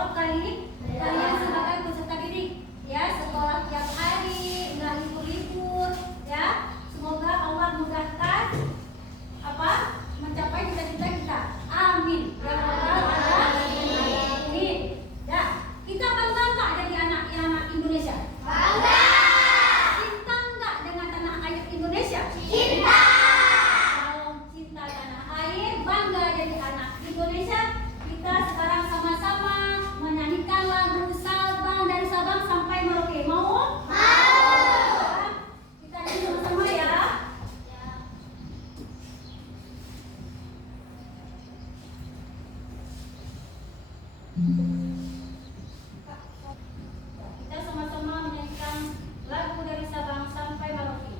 jawab kalian sebagai peserta didik ya, sekolah tiap hari, nggak libur-libur ya. Semoga Allah mudahkan mencapai cita-cita kita. Amin. Ya rabbal alamin. Ya, kita bangga nggak jadi anak Indonesia? Bangga. Cinta nggak dengan tanah air Indonesia? Cinta. Kalau cinta tanah air, bangga jadi anak Indonesia, kita sekarang sama-sama menyanyikan lagu Sabang dari Sabang sampai Merauke. Mau? Mau. Kita nyanyi sama-sama ya. Kita sama-sama menyanyikan lagu dari Sabang sampai Merauke.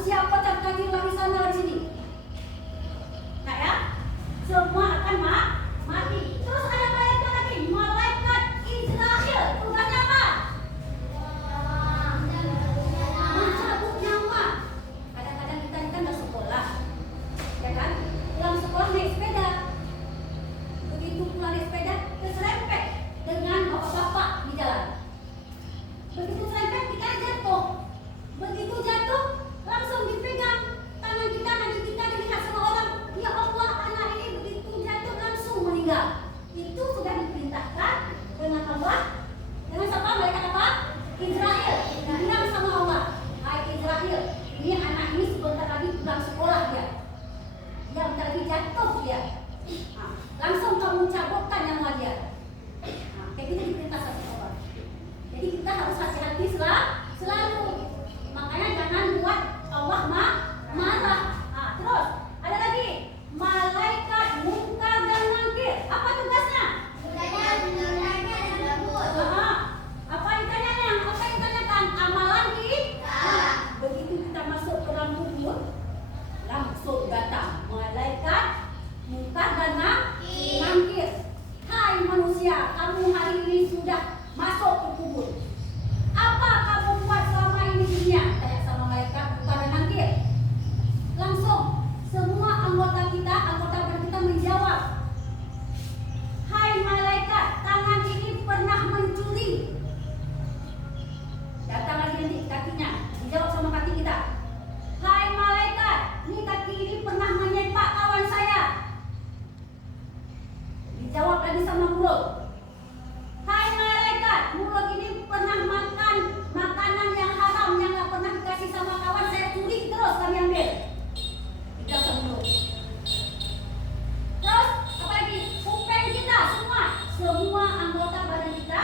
siapa kaki lari sana lari sini. Nah ya, semua akan mati. Terus ada malaikat lagi, malaikat Israel. Tugasnya apa? Mencabut nyawa. Kadang-kadang kita ini kan udah sekolah, ya kan? Pulang sekolah naik sepeda. Begitu pulang naik sepeda, keserempet dengan bapak-bapak di jalan. Begitu serempet kita jatuh. Begitu jatuh langsung dipegang tangan kita, nanti kita dilihat sama orang. Ya Allah, anak ini begitu jatuh langsung meninggal. Itu sudah diperintahkan dengan Allah. Dengan siapa? Malaikat apa? Israel. Dibilang sama Allah, hai Israel, ini anak ini sebentar lagi pulang sekolah dia. Dia bentar lagi jatuh dia. Nah, langsung kamu cabutkan nyawa dia. Nah, kayak gitu diperintah sama Allah. Jadi kita harus hati-hati selalu. Makanya jangan buat Allah marah. Nah, terus ada lagi malaikat Munkar dan Nakir. Apa tugasnya? Apa ditanyakan? Apa ditanyakan? Amalan kita. Begitu kita masuk ke dalam kubur, langsung datang malaikat Munkar dan Nakir. Hai manusia, kamu hari ini sudah masuk ke kubur. Apa kamu buat selama ini di dunia? Tanya sama malaikat Munkar dan Nakir. Langsung semua anggota badan kita menjawab, hai malaikat, tangan ini pernah mencuri. Datang lagi nanti kakinya, dijawab sama kaki kita. Hai malaikat, ini kaki ini pernah menyepak kawan saya. Dijawab lagi sama mulut. Hai malaikat, mulut ini pernah makan makanan yang haram yang gak pernah dikasih sama kawan saya, curi terus kami ambil. Dijawab sama mulut. Terus apa lagi? Kuping kita semua anggota badan kita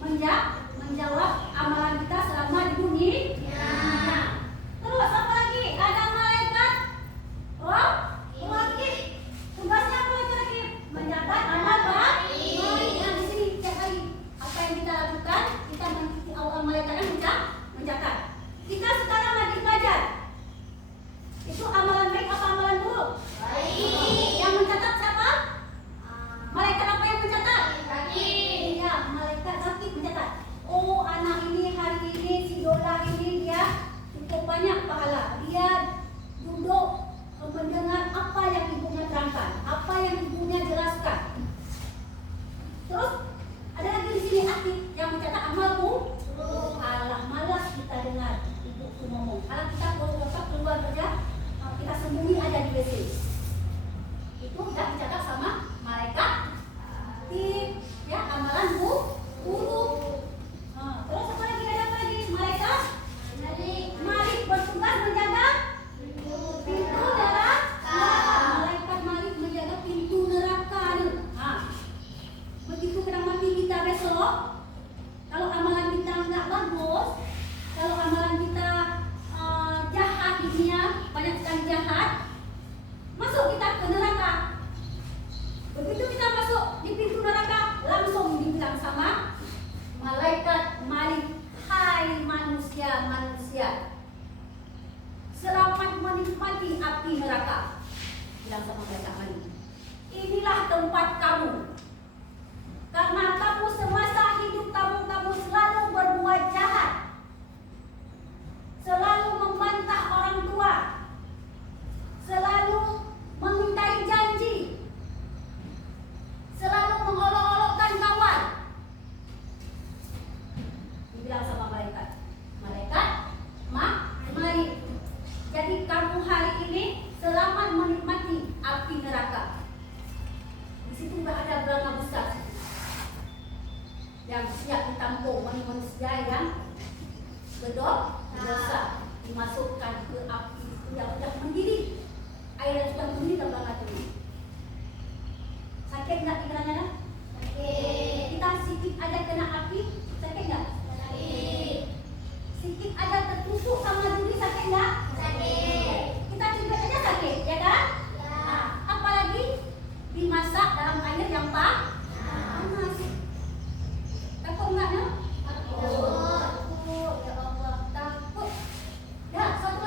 menjawab amalan kita selama di dunia. Nah, terus apa lagi? Ada malaikat Raqib. Tugasnya apa lagi? Mencatat amal baik. Yang di sini setiap hari apa yang kita lakukan, kita mengikuti awal malaikatnya mencatat. Kita sekarang lagi belajar. Itu amalan baik apa amalan buruk? Baik. Yang mencatat siapa? Malaikat apa yang mencatat? Iya, malaikat Raqib mencatat. Oh, anak ini hari ini si Dola ini dia cukup banyak pahala. Dia duduk mendengar apa yang ibunya terangkan, apa yang ibunya jelaskan. Terus ada lagi di sini Atid yang mencatat amalku. Alah, malas kita dengar ibuku ngomong. Kalau kita keluar kerja, kita sembunyi aja di WC. Itu udah dicatat sama malaikat. Ya, amalan buruk. Terus apa lagi? Ada apa lagi? Malaikat Malik bertugas menjaga pintu neraka. Malaikat Malik menjaga pintu neraka. Begitu kena mati kita besok, kalau amalan kita nggak bagus, kalau amalan kita jahat di dunia, banyak sekali jahat, masuk kita ke neraka. Begitu kita masuk di pintu neraka, langsung dibilang sama malaikat Malik, hai manusia, selamat menikmati api neraka. Bilang sama malaikat Malik, inilah tempat kamu. Karena kamu semasa hidup kamu selalu berbuat jahat, selalu membantah orang tua, selalu mengintai janji, selalu mengolok-olokkan kawan. Dibilang sama malaikat Malik, jadi kamu hari ini selamat menikmati api neraka. Di situ udah ada belanga besar yang siap ditampung manusia yang berdosa, dimasukkan ke api yang sudah mendidih. Air yang sudah mendidih ke belanga itu. Sakit nggak pikirannya? Sakit. Kita sikit aja kena api, sakit nggak? Sakit. Sikit aja tertusuk sama duri, sakit nggak? Sakit. Kita cubit aja sakit, ya kan? Ya. Nah, apalagi dimasak dalam air yang panas. Takut nggak? Takut. Ya Allah, takut. Ya, satu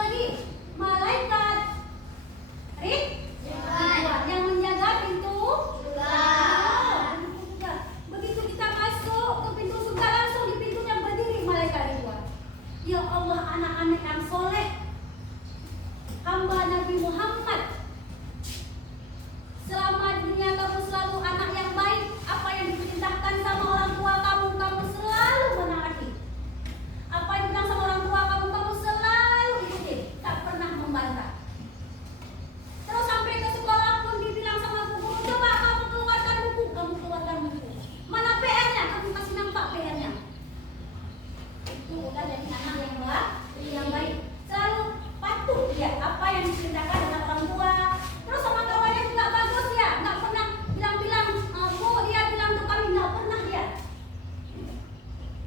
soleh, hamba Nabi Muhammad. Selama di dunia kamu selalu anak yang baik. Apa yang diperintahkan sama orang tua kamu, kamu selalu menaati. Apa yang dibilang sama orang tua kamu, kamu selalu ikuti, tak pernah membantah. Terus sampai ke sekolah pun dibilang sama guru, coba kamu keluarkan buku, kamu keluarkan buku. Mana PR-nya? Kamu kasih nampak PR-nya. Itu udah jadi anak yang baik. Selalu patuh dia apa yang diperintahkan dengan orang tua. Terus sama kawannya juga bagus ya, nggak pernah bilang-bilang, Bu dia bilang ke kami, nggak pernah dia.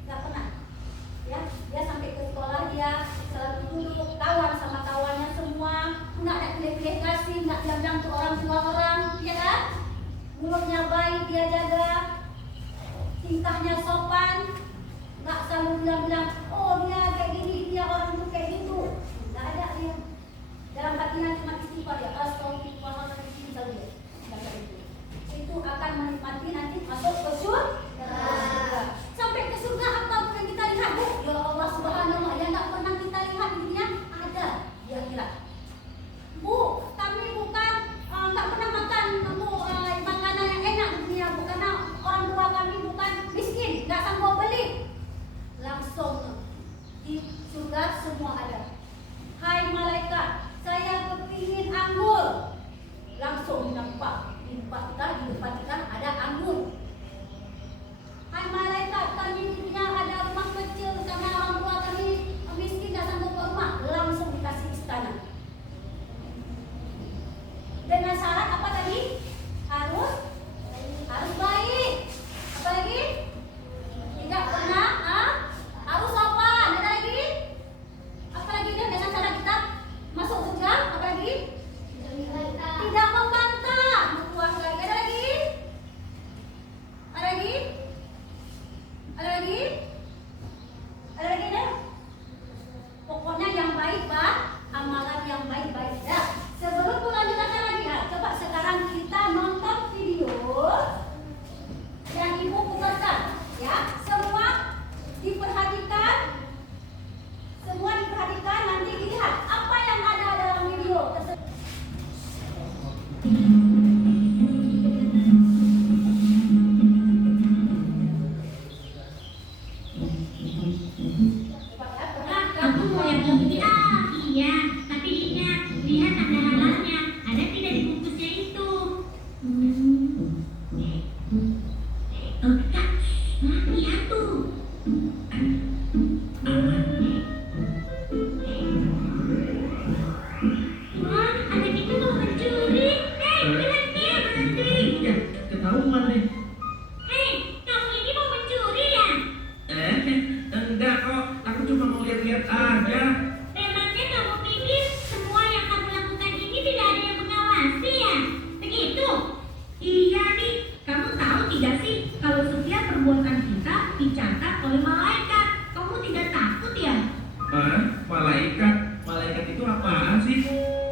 Nggak pernah. Ya, dia sampai ke sekolah dia selalu duduk kawan sama kawannya semua, nggak ada pilih-pilih kasih, nggak bilang ke orang tua orang, ya kan? Mulutnya baik dia jaga, tingkahnya sopan, nggak selalu bilang-bilang, oh dia kayak gini, dia orang itu kayak gitu. Nggak ada dia. Dalam hatinya cuma istighfar ya, astagfirullahaladzim saja. Itu akan menikmati nanti masuk ke surga. Sampai ke surga apa yang kita lihat, Bu? Ya Allah Subhanahu wa ta'ala, yang nggak pernah kita lihat di dunia ada di akhirat. Bu, kami bukan nggak pernah makan makanan yang enak di dunia, Bu, karena orang tua kami bukan miskin, nggak sanggup beli. Langsung di surga semua ada. Hai malaikat, saya kepingin anggur. Langsung nampak di depan kita ada anggur. Hai malaikat, kami di dunia ada rumah kecil karena orang tua kami miskin dan sanggup ke rumah. Langsung dikasih istana. Dengan syarat apa tadi? Harus baik. Apa lagi? Tidak pernah harus sopan. Ada lagi? Apa lagi kan dengan cara kita masuk surga? Apa lagi? Tidak membantah. Ada lagi? Ada lagi? Ada lagi? Ada lagi deh? Pokoknya yang baik, Pak. Amalan yang baik-baik. Ya. Sebelum melanjutkan lagi, coba sekarang kita nonton video yang Ibu putarkan. Ya, semua diperhatikan. Nanti dilihat apa yang ada dalam video tersebut. Aku mau yang ini. Iya, tapi ingat, lihat tanda halalnya. Ada tidak di bungkusnya itu? Kak, lihat tuh. Wah, anak itu mau mencuri. Berhenti. Ya, ketahuan deh. Hei, kamu ini mau mencuri ya? Enggak kok. Aku cuma mau lihat-lihat aja. Memangnya kamu pikir semua yang kamu lakukan ini tidak ada yang mengawasi ya? Begitu? Iya nih, kamu tahu tidak sih kalau setiap perbuatan kita dicatat oleh malaikat? Kamu tidak takut ya? Malaikat? Malaikat itu apaan sih?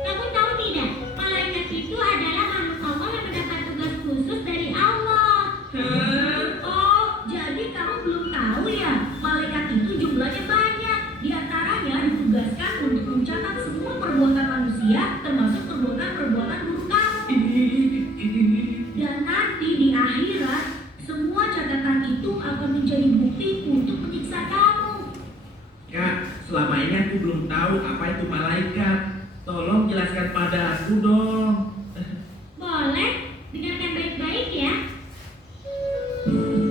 Kamu tahu tidak? Malaikat itu adalah makhluk Allah yang mendapat tugas khusus dari Allah. Oh, jadi kamu belum tahu ya? Malaikat itu jumlahnya banyak. Di antaranya ditugaskan untuk mencatat semua perbuatan manusia, termasuk perbuatan-perbuatan buruk kamu. Dan nanti di akhirat, semua catatan itu akan menjadi bukti untuk menyiksa kamu. Kak, selama ini aku belum tahu apa itu malaikat. Tolong jelaskan padaku dong. Boleh? Dengarkan baik-baik ya. Thank you.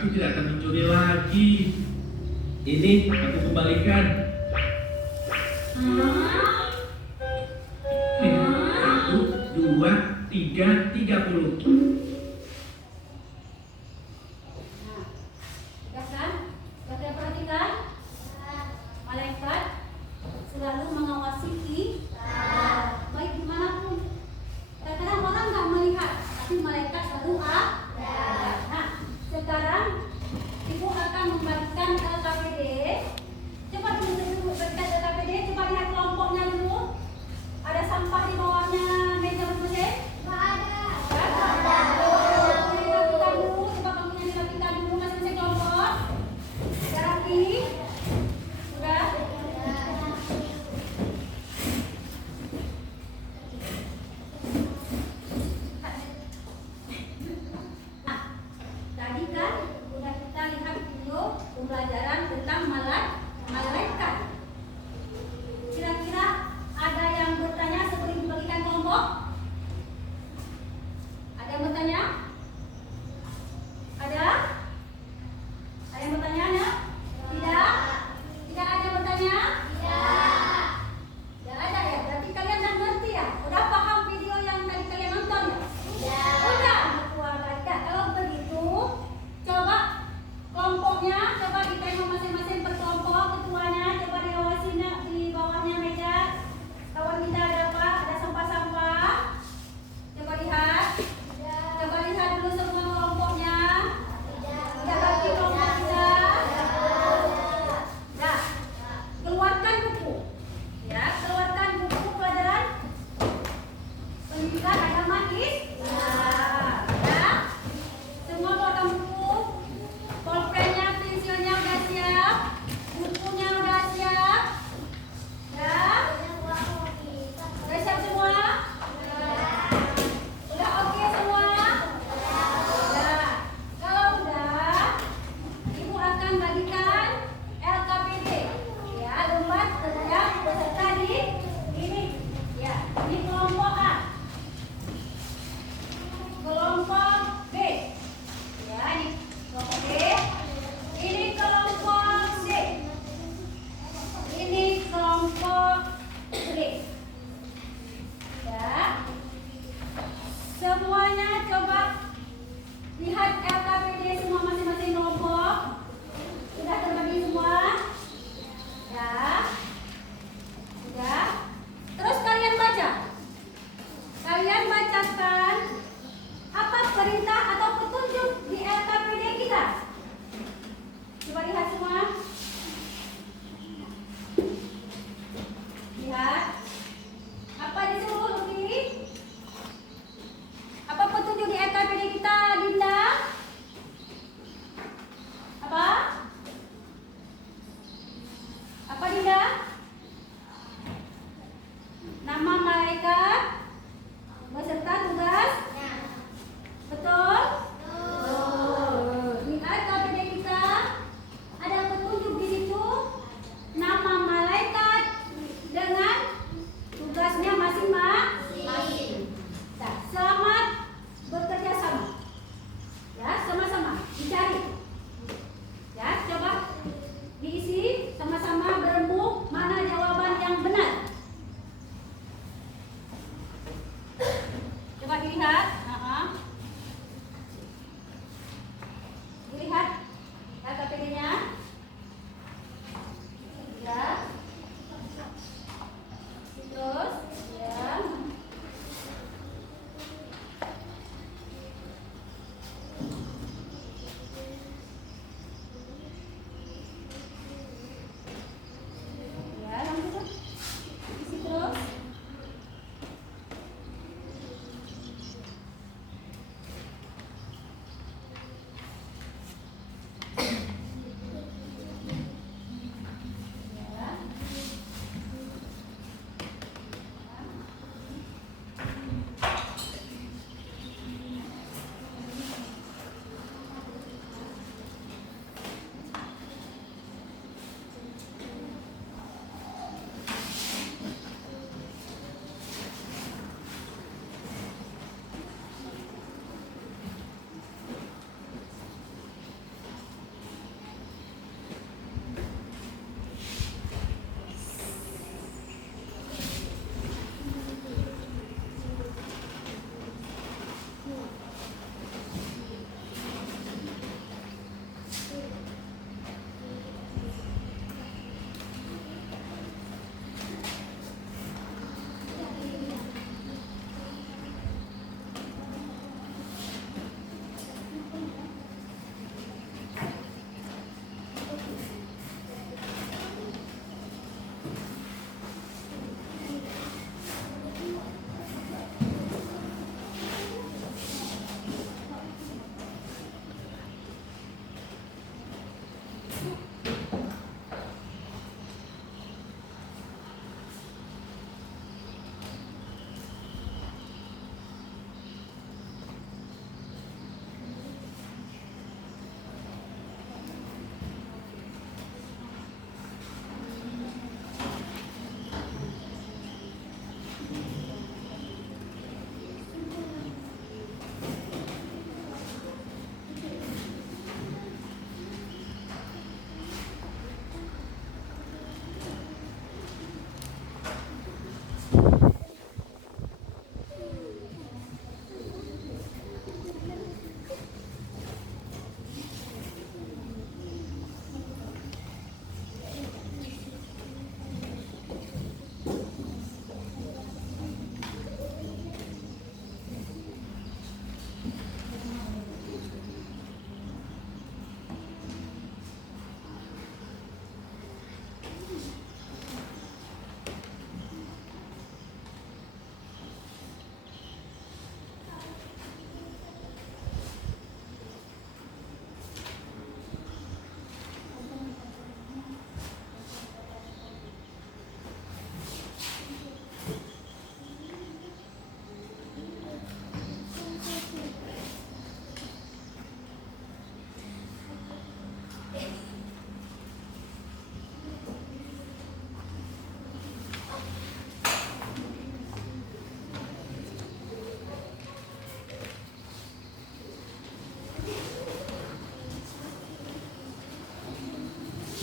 aku tidak akan mencuri lagi. Ini aku kembalikan. Satu, dua, tiga, 30. Nah, sudah kan? Sudah perhatikan? Malaikat selalu mengawasi kita, baik dimanapun. Kadang-kadang orang nggak melihat, tapi malaikat selalu ada. Nah, sekarang ibu akan membagikan LKPD. Coba dulu bagikan LKPD. Coba lihat kelompoknya dulu. Ada sampah di bawahnya meja mesin? Nggak ada.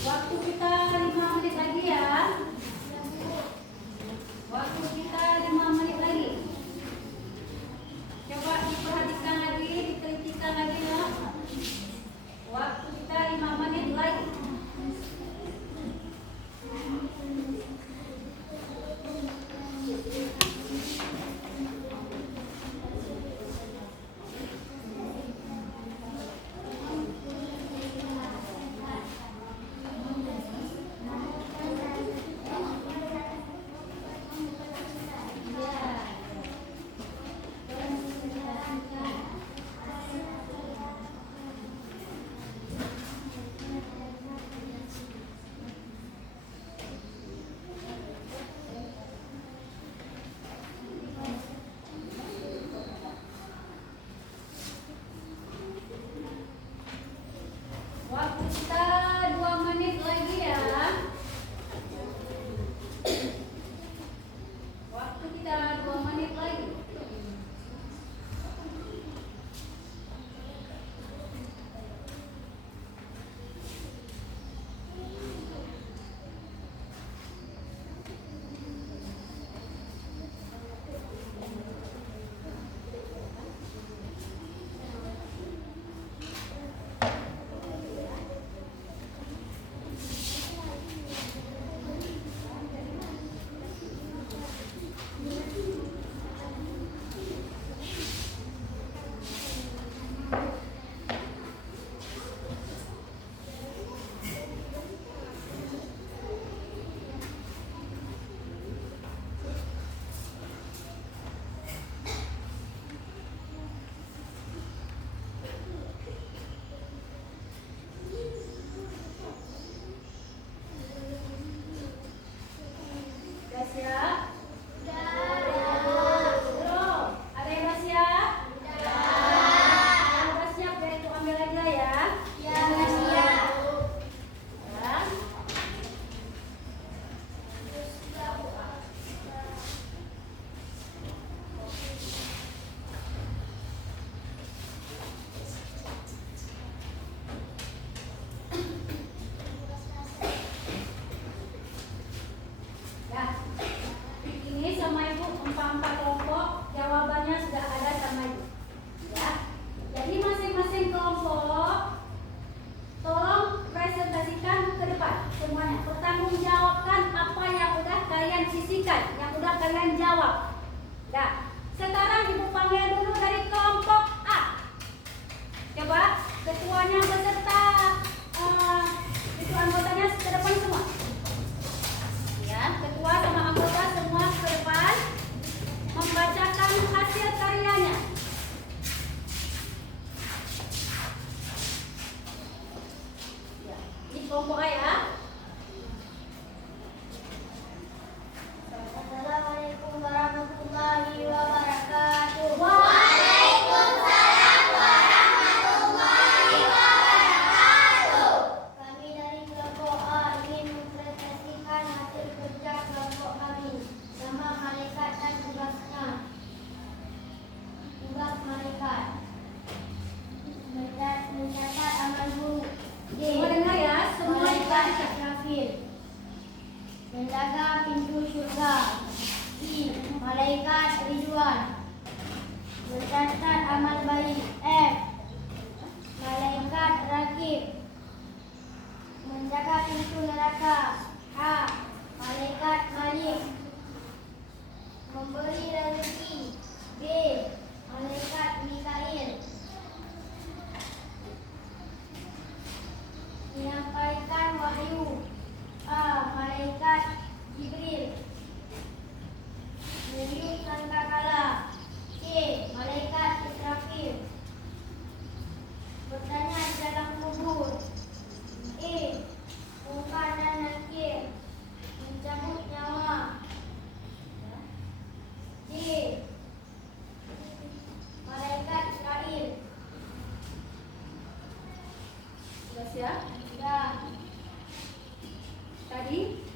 Waktu kita 5 menit lagi ya. Waktu kita 5 menit lagi. Coba diperhatikan lagi, ditelitikan lagi ya. Waktu kita 5 menit lagi. kelompok A ya. Assalamualaikum warahmatullahi wabarakatuh. Waalaikumsalam warahmatullahi wabarakatuh. Kami dari kelompok A ingin mempresentasikan hasil kerja kelompok kami. Nama malaikat dan tugasnya. Tugas malaikat mencatat amal buruk. Semua dengar ya, semua Malaikat dibaca. Israfil menjaga pintu surga. I. Malaikat Ridwan mencatat amal baik. F. Malaikat Rakib menjaga pintu neraka. H. Malaikat Malik memberi rezeki. B. Malaikat Mikail menyampaikan wahyu. A. Malaikat Jibril meniup sangkakala. C. Malaikat Israfil bertanya di dalam kubur. E. Munkar dan Nakir mencabut nyawa. D. Malaikat Israel. Jelas ya. Ya. Tadi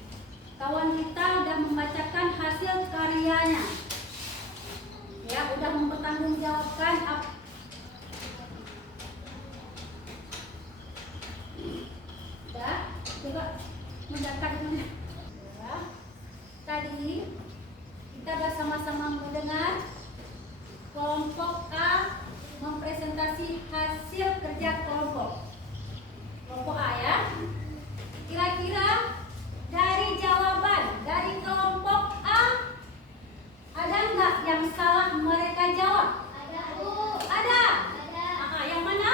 kawan kita sudah membacakan hasil karyanya. Ya, udah mempertanggungjawabkan Udah, coba mendekat dengan ya. Tadi kita sudah sama-sama mendengar kelompok A mempresentasi hasil kerja kelompok. Kelompok A ya. Kira-kira dari jawaban dari kelompok A ada nggak yang salah mereka jawab? Ada Bu. Ada. Ada. Yang mana?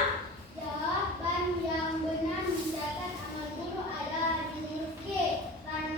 Jawaban yang benar mencatat amal buruk adalah di huruf G karena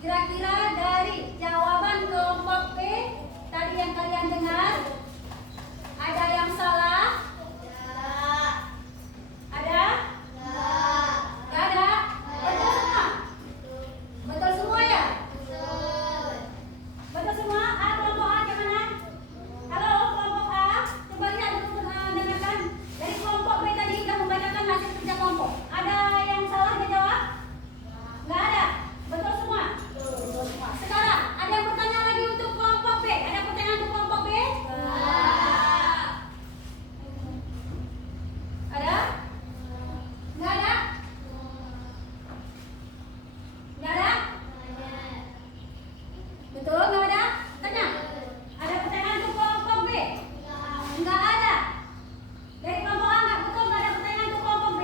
Kira-kira dari jawaban kelompok B tadi yang kalian dengar, ada yang salah? Ada? Gak ada? Betul semua? Betul semua ya? Betul semua? A, kelompok A gimana? Halo kelompok A, coba lihat dulu dengarkan. Dari kelompok B tadi sudah membacakan hasil kerja kelompok. Ada yang salah dijawab? Nggak ada? Betul semua? Betul semua. Sekarang ada yang bertanya lagi untuk kelompok B? Ada pertanyaan untuk kelompok B? Ada? Nggak ada? Nggak ada? Betul nggak ada? Tanya. Ada pertanyaan untuk kelompok B? Nggak ada. Dari kelompok A nggak betul nggak ada pertanyaan untuk kelompok B?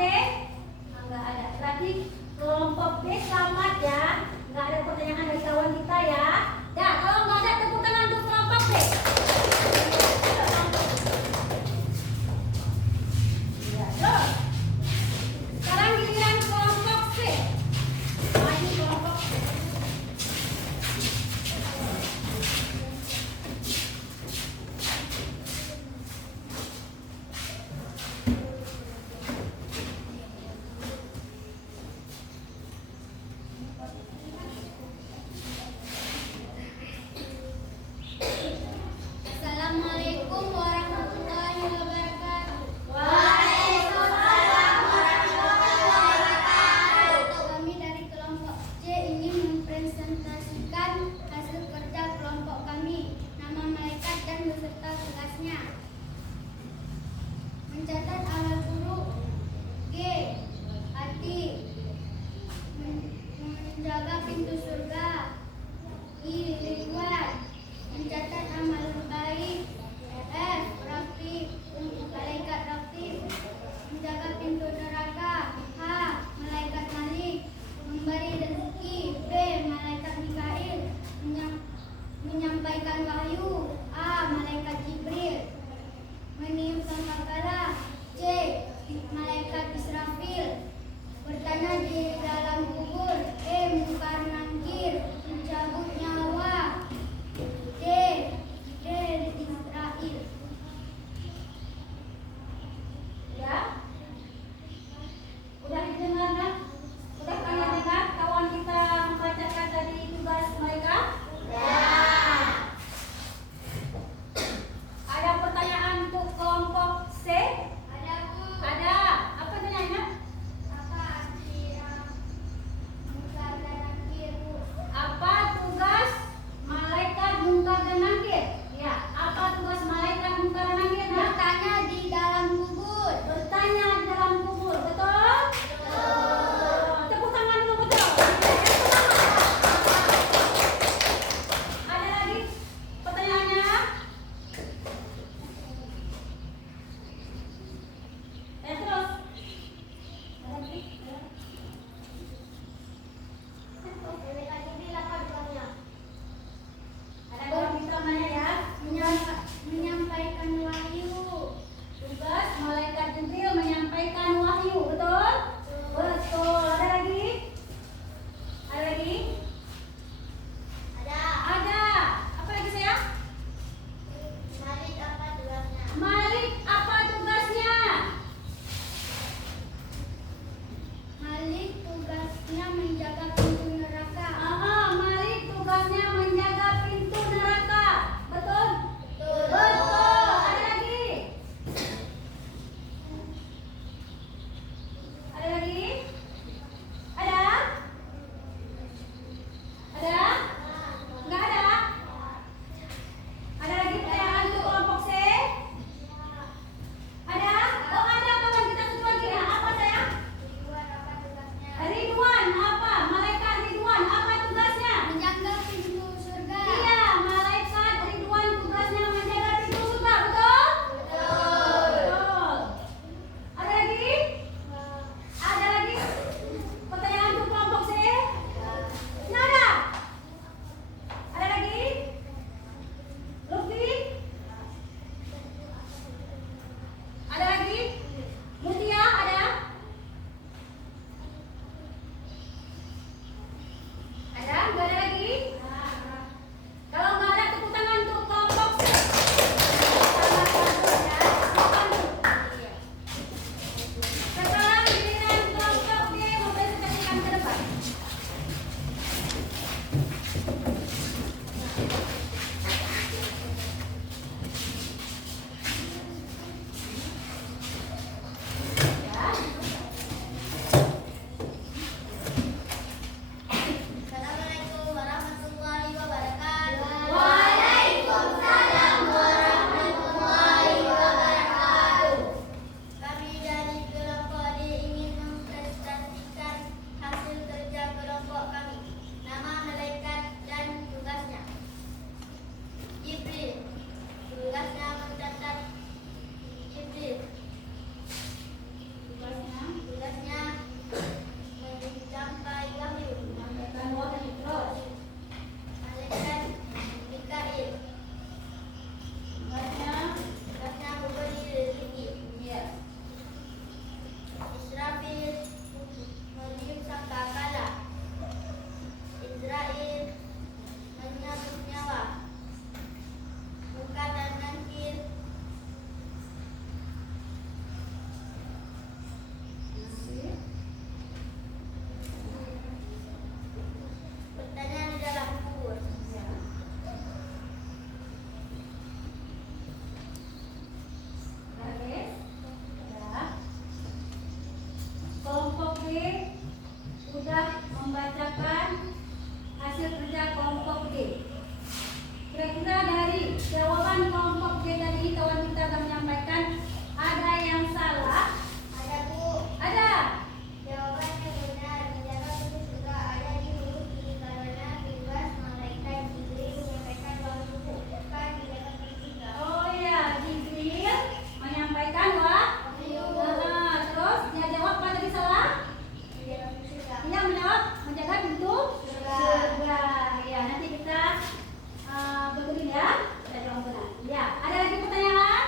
Nggak ada. Berarti kelompok B selamat ya. Nggak ada pertanyaan dari kawan kita ya. Ya kalau nggak ada tepuk tangan untuk kelompok B. Ya, terus. Sekarang giliran kelompok C. Maju kelompok C. Assalamualaikum warahmatullahi wabarakatuh. Waalaikumsalam warahmatullahi wabarakatuh. Kami dari kelompok C ingin mempresentasikan hasil kerja kelompok kami, nama malaikat dan beserta tugasnya. Mencatat amal buruk. G. Hati. Menjaga pintu surga. I. Lingkungan. Mencatat amal baik. F. Rakib. Malaikat rakib. Menjaga pintu neraka. H. Malaikat Malik. Memberi rezeki. B. Malaikat Mikail. Menyampaikan wahyu. A. Malaikat Jibril. Meniup sangkakala. C. Malaikat Israfil. Bertanya di dalam kubur. E. Munkar Nakir. depan. Ya. Assalamualaikum warahmatullahi wabarakatuh. Waalaikumsalam warahmatullahi wabarakatuh. Kami dari kelompok D ingin mempresentasikan hasil kerja kelompok kami. Nama malaikat dan tugasnya. Jibril. Tugasnya mencatat Jibril. Tugasnya mencapai wahyu. Sampaikan wahyu terus. Malaikat Mikail. Tugasnya memberi rezeki. Iya. Israfil meniup sangkakala. Israel menyabut nyawa. Munkar dan Nakir bertanya di dalam kubur. Garis. Ya. Kelompok B sudah membacakan hasil kerja kelompok D. Kira-kira dari jawaban kelompok B tadi kawan kita akan menyampaikan ada yang salah? Ada Bu. Ada. Jawabannya benar. Menjaga kudus juga ada di huruf I karena tugas malaikat Jibril menyampaikan wahyu, bukan menjaga kudus juga. Oh iya, Jibril menyampaikan Wahyu. terus dia jawab apa tadi salah? Menjaga kudus juga. Dia menjawab menjaga pintu Surga. surga. Ya, nanti kita berguling ya. Kita jawab benar. Ya, ada lagi pertanyaan?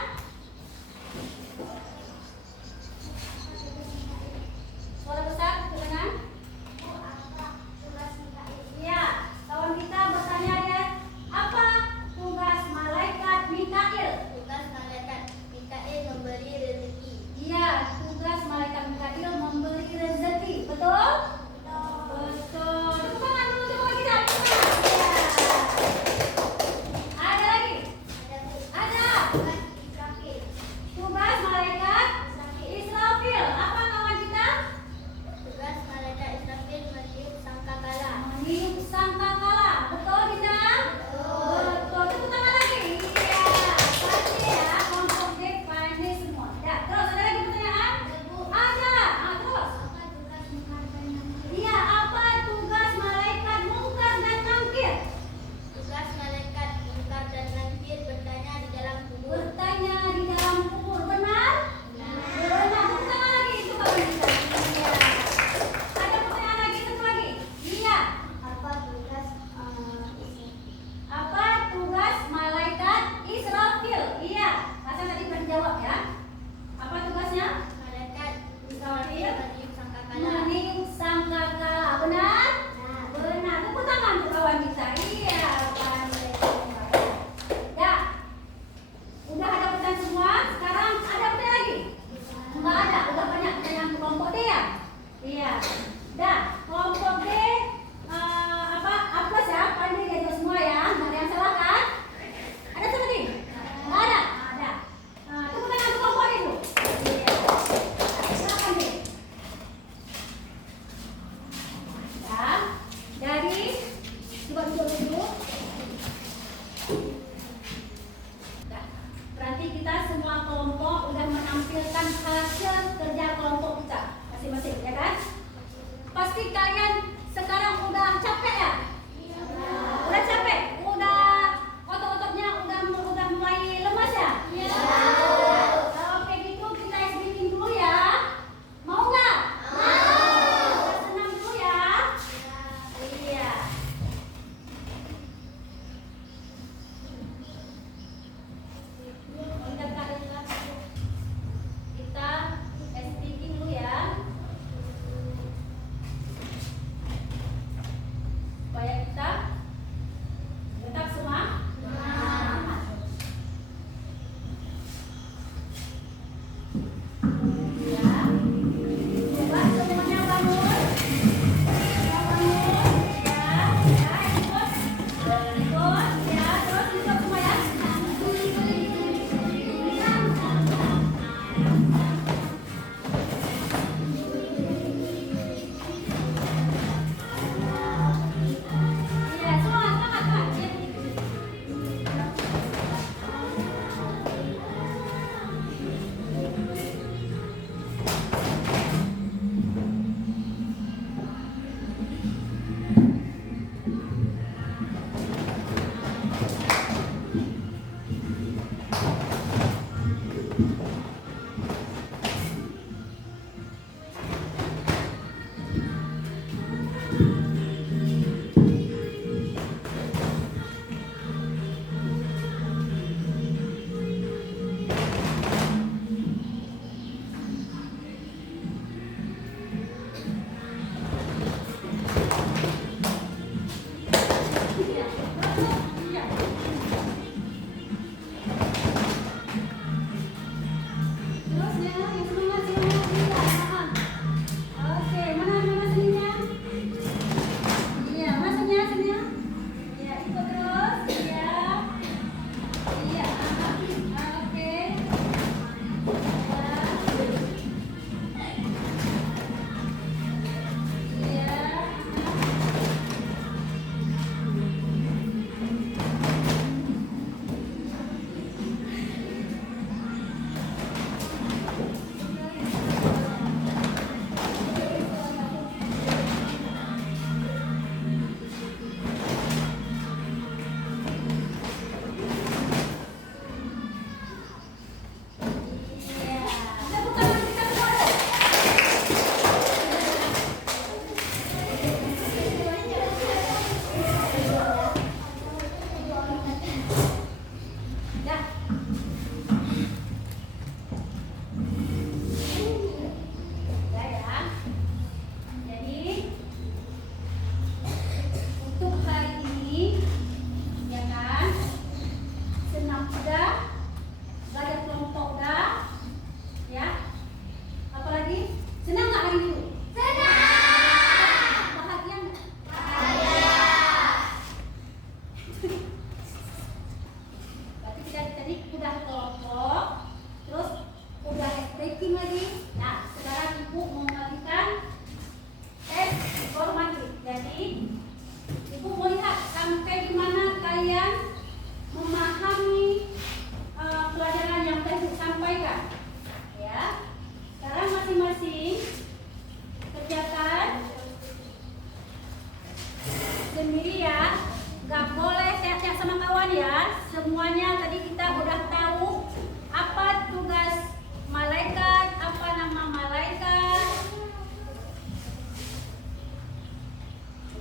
kawan ya, semuanya tadi kita udah tahu apa tugas malaikat, apa nama malaikat.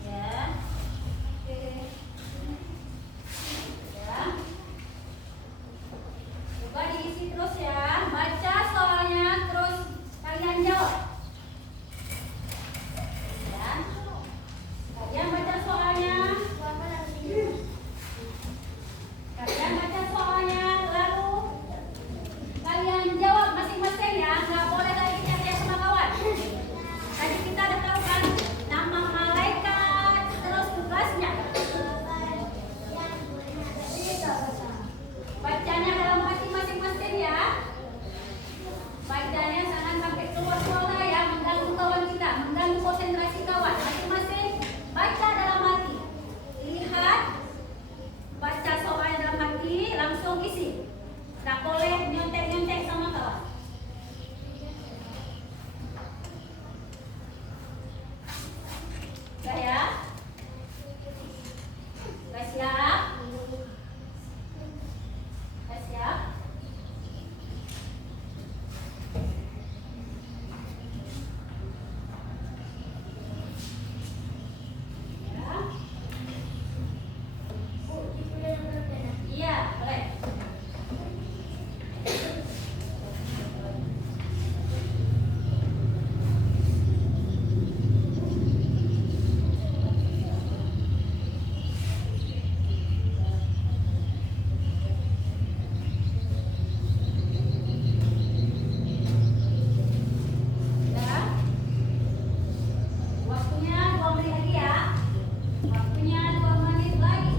Ya. Ya. Coba diisi terus ya. Baca soalnya terus kalian jawab. Ya. Kalian baca soalnya. Kalian baca soalnya, lalu kalian jawab masing-masing ya, nggak boleh lagi tanya sama kawan. Tadi kita udah tahu kan nama malaikat, terus tugasnya. Bacanya dalam hati masing-masing ya. Bacanya jangan sampai keluar suara ya, mengganggu kawan kita, mengganggu konsentrasi kawan. Masing-masing baca dalam hati. Lihat, baca soalnya dalam hati, langsung isi. Tak boleh nyontek-nyontek sama kawan. Sudah ya? Sudah siap? Sudah siap? Ya. Iya, boleh. Ya. Waktunya 2 menit lagi ya. Waktunya 2 menit lagi.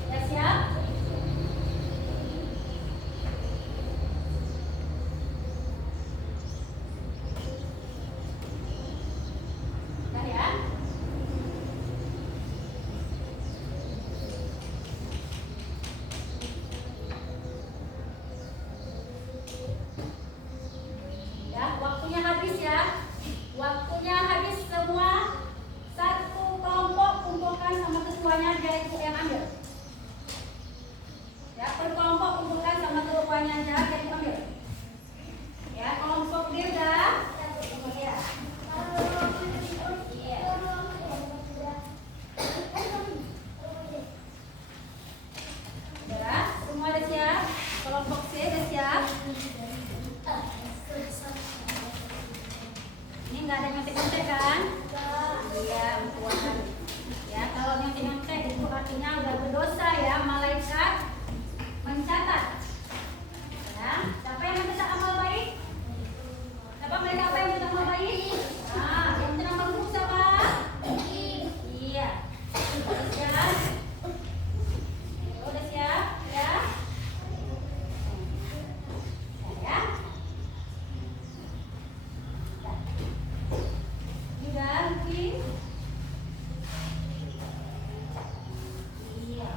Sudah siap? Sudah ya? Ya, waktunya habis ya. Waktunya habis semua. Satu kelompok kumpulkan sama ketuanya, dia itu yang ambil. Ya, per kelompok kumpulkan sama ketuanya aja, dia itu ambil. Ya, kelompok dia udah. Iya. Iya. Udah, semua udah siap. Kelompok C udah siap. Ini nggak ada nyontek-nyontek kan? Iya, Tuhan. Ya, kalau nyontek-nyontek itu artinya udah berdosa ya. Malaikat mencatat. Ya, siapa yang mencatat amal baik? Siapa mereka apa yang mencatat amal baik? Nah, yang mencatat amal buruk siapa? Iya. Udah siap? Udah siap? Ya. Ya. Udah, Lucky? Iya.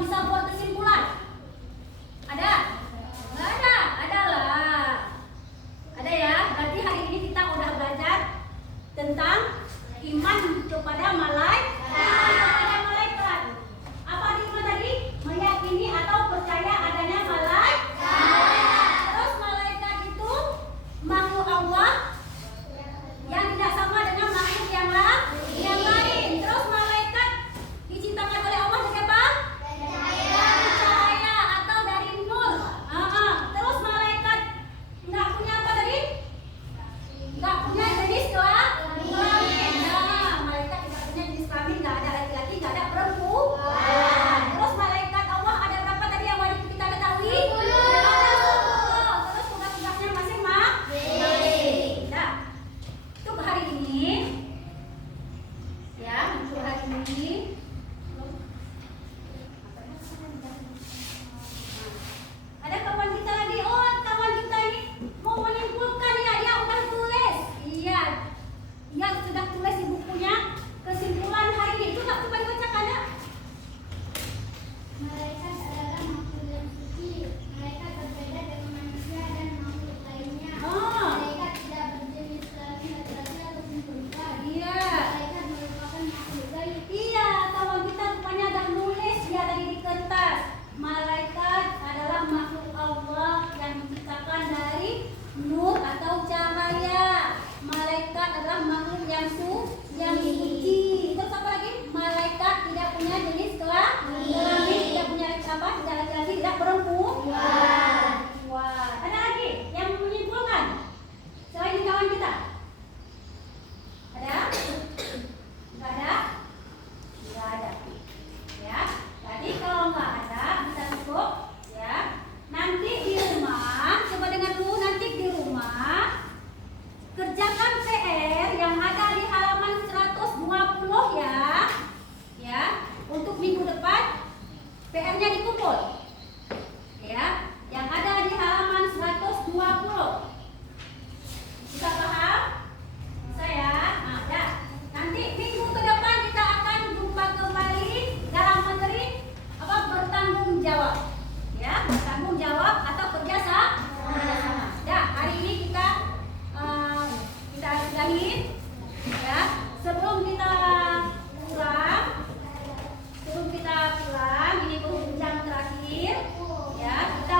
bisa buat kesimpulan? Ada? Nggak ada? Ada lah. Ada ya? Berarti hari ini kita udah belajar tentang iman kepada malaikat. Apa artinya tadi? Meyakini atau percaya adanya malaikat. Terus malaikat itu makhluk Allah yang tidak sama dengan makhluk yang lain. Terus malaikat diciptakan oleh Allah dari apa? Dari cahaya atau dari nur. Terus malaikat nggak punya apa tadi? Nggak punya jenis kelamin. Nah, malaikat tidak punya jenis kelamin, nggak ada laki-laki, nggak ada perempuan. Terus malaikat Allah ada berapa tadi yang wajib kita ketahui? Ada 10. Terus tugas-tugasnya masing-masing. Nah, untuk hari ini, ya, untuk hari ini. Ada kawan kita lagi, kawan kita ini mau menyimpulkan ya, dia udah tulis. Iya, dia sudah tulis di bukunya kesimpulan hari ini. Itu nggak coba dibacakan ya? Malaikat adalah makhluk yang suci. Malaikat berbeda dengan manusia dan makhluk lainnya. Malaikat tidak berjenis kelamin laki-laki ataupun perempuan. Iya. Malaikat merupakan makhluk gaib. Iya, kawan kita rupanya dah nulis dia tadi di kertas. Malaikat adalah makhluk Allah yang diciptakan dari nur atau cahaya. Malaikat adalah makhluk yang suci. Terus apa lagi? Malaikat tidak punya jenis kelamin, tidak punya apa? Tidak laki-laki, tidak perempuan. Wah, ada lagi yang menyimpulkan selain kawan kita? Ada? Nggak ada? Nggak ada. Ya, tadi kalau nggak ada bisa cukup. Ya, nanti di rumah coba dengar dulu. Nanti di rumah kerjakan PR yang ada di halaman 120 ya. Ya, untuk minggu depan PR-nya dikumpul. Ya, yang ada di halaman 120. Bisa paham? Bisa ya? Nah, ya. Nanti minggu ke depan kita akan jumpa kembali dalam materi apa? Bertanggung jawab. Ya, bertanggung jawab atau kerja sama. Ya, hari ini kita sudahi. Ya, sebelum kita pulang, ini penghujung terakhir. Ya, kita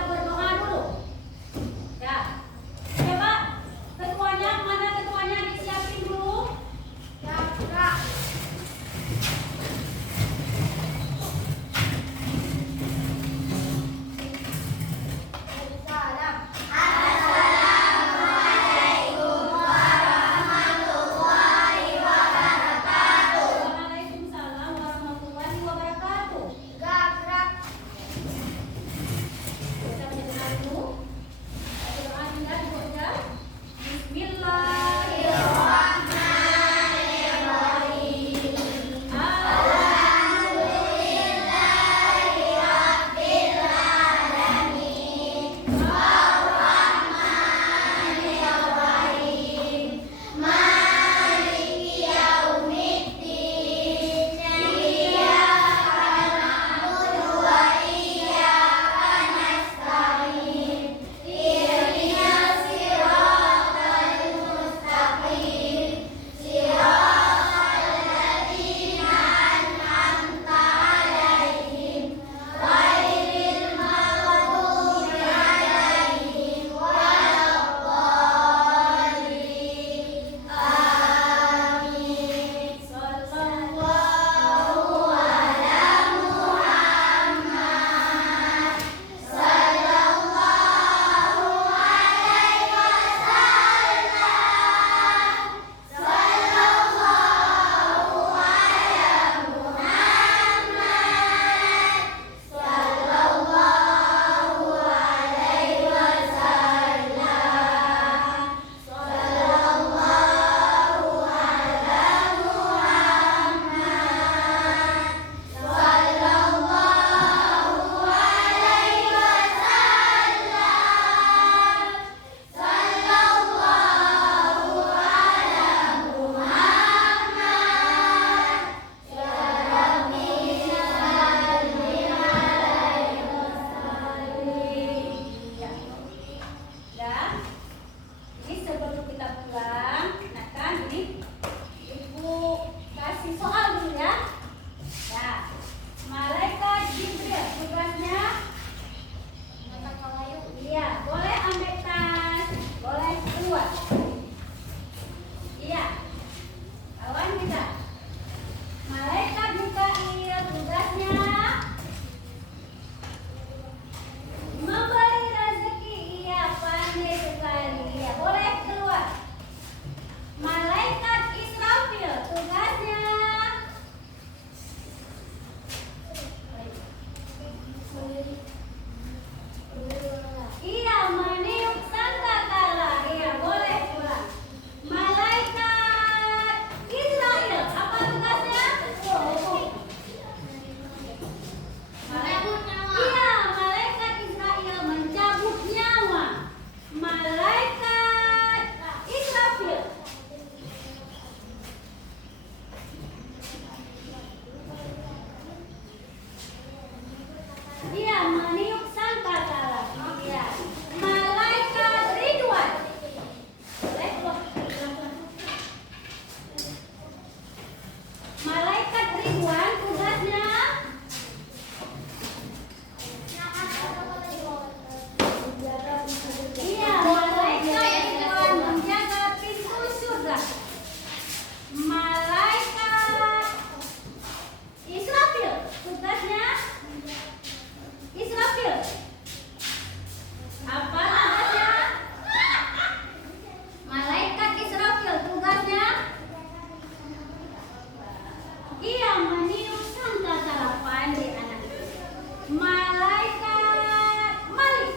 malaikat Malik.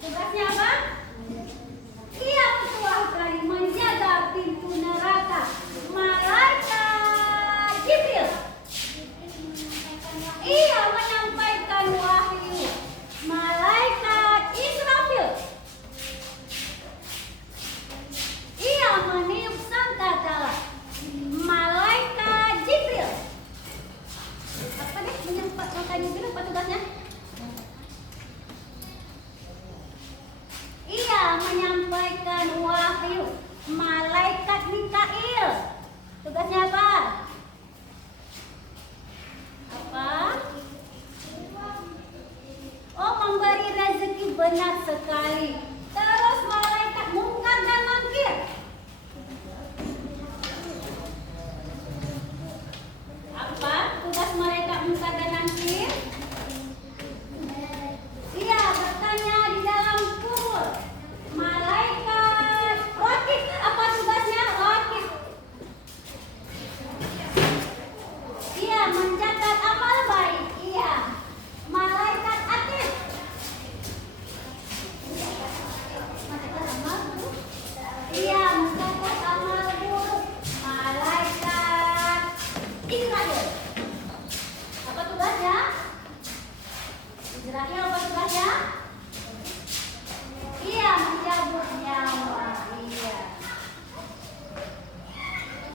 Tugasnya apa? Ia ketua kali menjaga pintu neraka. Malaikat Jibril. Ia menyampaikan wahyu. Malaikat Israfil. Ia meniup sangkakala. Malaikat Jibril. Apa deh menyampaikan Jibril apa tugasnya? Ia menyampaikan wahyu. Malaikat Mikail. Tugasnya apa? Apa? Oh, memberi rezeki, benar sekali. Terus malaikat Mungkar dan Nakir. Apa tugas malaikat Mungkar dan Nakir? Iya, bertanya di dalam kubur. Malaikat Rakib. Apa tugasnya? Rakib. Iya, mencatat amal baik. Iya. Malaikat Atid. Mencatat amal buruk. Iya, mencatat amal buruk. Malaikat Israel. Apa tugasnya? Israel apa tugasnya?